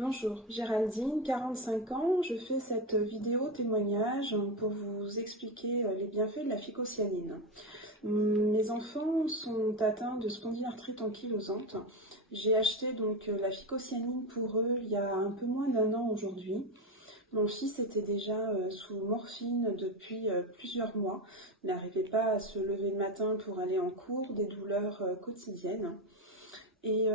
Bonjour, Géraldine, 45 ans. Je fais cette vidéo témoignage pour vous expliquer les bienfaits de la phycocyanine. Mes enfants sont atteints de spondylarthrite ankylosante. J'ai acheté donc la phycocyanine pour eux il y a un peu moins d'un an aujourd'hui. Mon fils était déjà sous morphine depuis plusieurs mois. Il n'arrivait pas à se lever le matin pour aller en cours, des douleurs quotidiennes. Et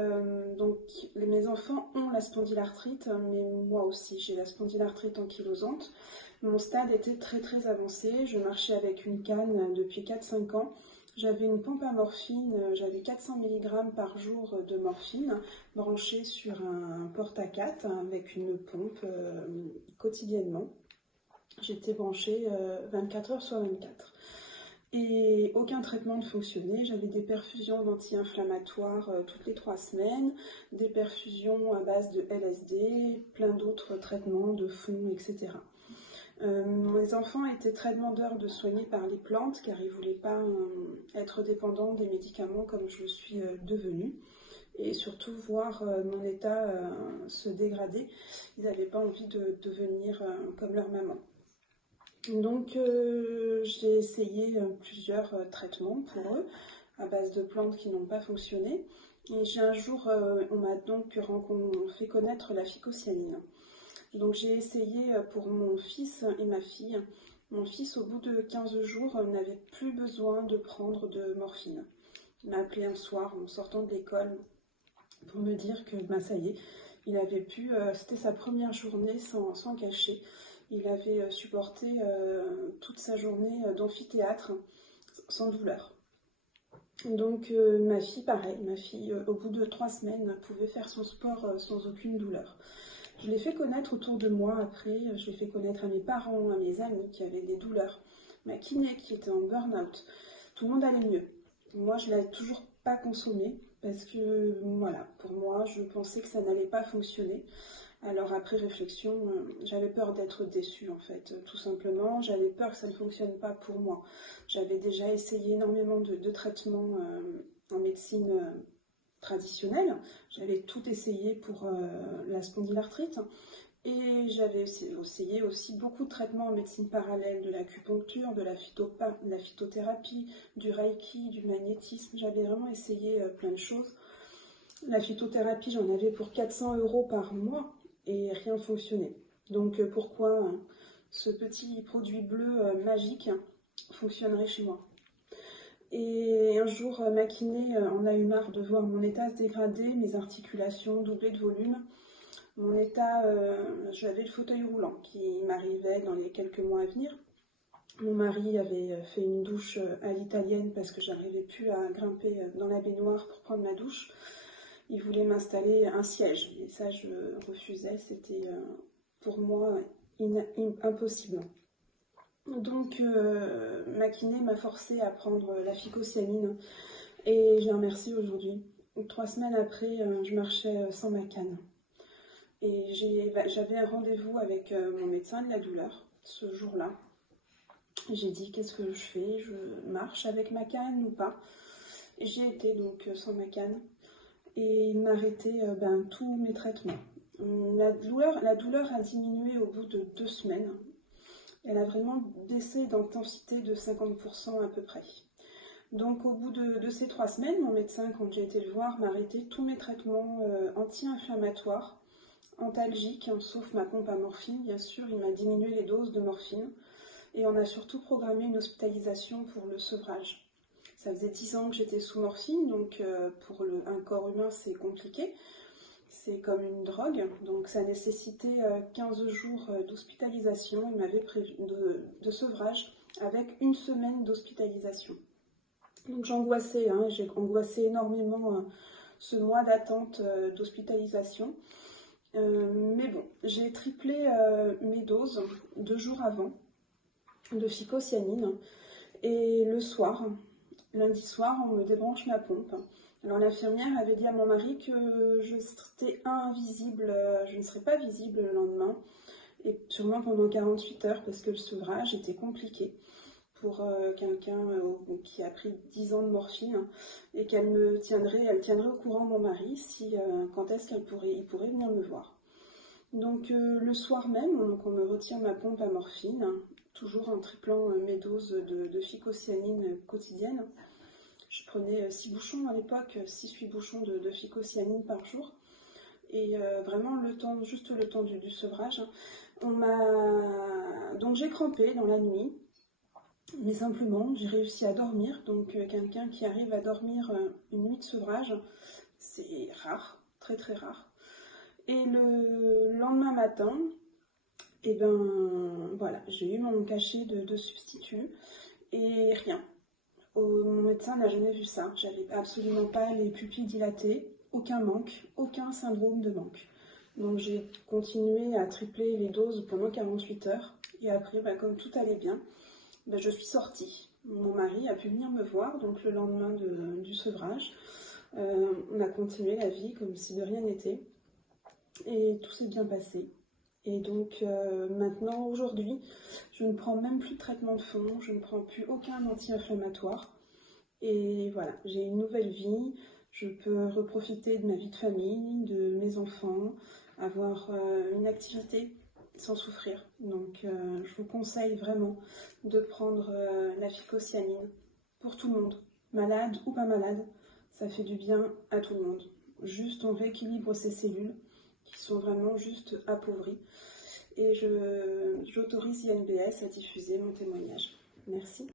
donc mes enfants ont la spondylarthrite, mais moi aussi j'ai la spondylarthrite ankylosante. Mon stade était très avancé, je marchais avec une canne depuis 4-5 ans. J'avais une pompe à morphine, j'avais 400 mg par jour de morphine branchée sur un porte-à-4 avec une pompe quotidiennement. J'étais branchée 24 heures sur 24. Et aucun traitement ne fonctionnait. J'avais des perfusions anti-inflammatoires toutes les 3 semaines, des perfusions à base de LSD, plein d'autres traitements de fond, etc. Mes enfants étaient très demandeurs de soigner par les plantes car ils ne voulaient pas être dépendants des médicaments comme je le suis devenue. Et surtout voir mon état se dégrader. Ils n'avaient pas envie de devenir comme leur maman. Donc j'ai essayé plusieurs traitements pour eux à base de plantes qui n'ont pas fonctionné. Et un jour, on m'a donc fait connaître la phycocyanine. Donc j'ai essayé pour mon fils et ma fille. Mon fils, au bout de 15 jours, n'avait plus besoin de prendre de morphine. Il m'a appelé un soir en sortant de l'école pour me dire que ça y est, il avait pu, c'était sa première journée sans cacher. Il avait supporté toute sa journée d'amphithéâtre sans douleur. Donc ma fille, pareil, au bout de 3 semaines pouvait faire son sport sans aucune douleur. Je l'ai fait connaître autour de moi après, je l'ai fait connaître à mes parents, à mes amis qui avaient des douleurs, ma kiné qui était en burn-out. Tout le monde allait mieux. Moi, je ne l'avais toujours pas consommé parce que, voilà, pour moi, je pensais que ça n'allait pas fonctionner. Alors après réflexion, j'avais peur d'être déçue en fait, tout simplement. J'avais peur que ça ne fonctionne pas pour moi. J'avais déjà essayé énormément de traitements en médecine traditionnelle. J'avais tout essayé pour la spondylarthrite. Et j'avais essayé aussi beaucoup de traitements en médecine parallèle, de l'acupuncture, de la phytothérapie, du reiki, du magnétisme. J'avais vraiment essayé plein de choses. La phytothérapie, j'en avais pour 400 € par mois et rien ne fonctionnait. Donc pourquoi ce petit produit bleu magique fonctionnerait chez moi? Et un jour, ma kiné en a eu marre de voir mon état se dégrader, mes articulations doubler de volume. Mon état, j'avais le fauteuil roulant qui m'arrivait dans les quelques mois à venir. Mon mari avait fait une douche à l'italienne parce que j'arrivais plus à grimper dans la baignoire pour prendre ma douche. Il voulait m'installer un siège et ça je refusais, c'était pour moi impossible. Donc ma kiné m'a forcé à prendre la phycocyanine et je la remercie aujourd'hui. 3 semaines après, je marchais sans ma canne. Et j'avais un rendez-vous avec mon médecin de la douleur ce jour-là. J'ai dit qu'est-ce que je fais, je marche avec ma canne ou pas? Et j'ai été donc sans ma canne et il m'a arrêté tous mes traitements. La douleur a diminué au bout de 2 semaines. Elle a vraiment baissé d'intensité de 50% à peu près. Donc au bout de ces 3 semaines, mon médecin, quand j'ai été le voir, m'a arrêté tous mes traitements anti-inflammatoires, antalgiques, sauf ma pompe à morphine, bien sûr. Il m'a diminué les doses de morphine. Et on a surtout programmé une hospitalisation pour le sevrage. Ça faisait 10 ans que j'étais sous morphine, donc pour un corps humain, c'est compliqué. C'est comme une drogue, donc ça nécessitait 15 jours d'hospitalisation. Il m'avait prévu de sevrage avec 1 semaine d'hospitalisation. Donc j'angoissais, j'ai angoissé énormément ce mois d'attente d'hospitalisation. Mais bon, j'ai triplé mes doses 2 jours avant de phycocyanine. Et le soir, lundi soir, on me débranche ma pompe. Alors l'infirmière avait dit à mon mari que je serais invisible, je ne serais pas visible le lendemain, et sûrement pendant 48 heures, parce que le sevrage était compliqué pour quelqu'un qui a pris 10 ans de morphine, et elle tiendrait au courant mon mari quand est-ce il pourrait venir me voir. Donc le soir même, donc on me retire ma pompe à morphine, toujours en triplant mes doses de phycocyanine quotidiennes. Je prenais 6 bouchons à l'époque, 6-8 bouchons de phycocyanine par jour. Et vraiment juste le temps du sevrage. Donc j'ai crampé dans la nuit, mais simplement j'ai réussi à dormir. Donc quelqu'un qui arrive à dormir une nuit de sevrage, c'est rare, très très rare. Et le lendemain matin, et ben voilà, j'ai eu mon cachet de substitut et rien. Mon médecin n'a jamais vu ça. J'avais absolument pas les pupilles dilatées, aucun manque, aucun syndrome de manque. Donc j'ai continué à tripler les doses pendant 48 heures. Et après, comme tout allait bien, je suis sortie. Mon mari a pu venir me voir, donc le lendemain du sevrage. On a continué la vie comme si de rien n'était. Et tout s'est bien passé. Et donc maintenant, aujourd'hui, je ne prends même plus de traitement de fond, je ne prends plus aucun anti-inflammatoire. Et voilà, j'ai une nouvelle vie, je peux reprofiter de ma vie de famille, de mes enfants, avoir une activité sans souffrir. Donc je vous conseille vraiment de prendre la phycocyanine pour tout le monde, malade ou pas malade, ça fait du bien à tout le monde. Juste on rééquilibre ces cellules qui sont vraiment juste appauvries. Et j'autorise INBS à diffuser mon témoignage. Merci.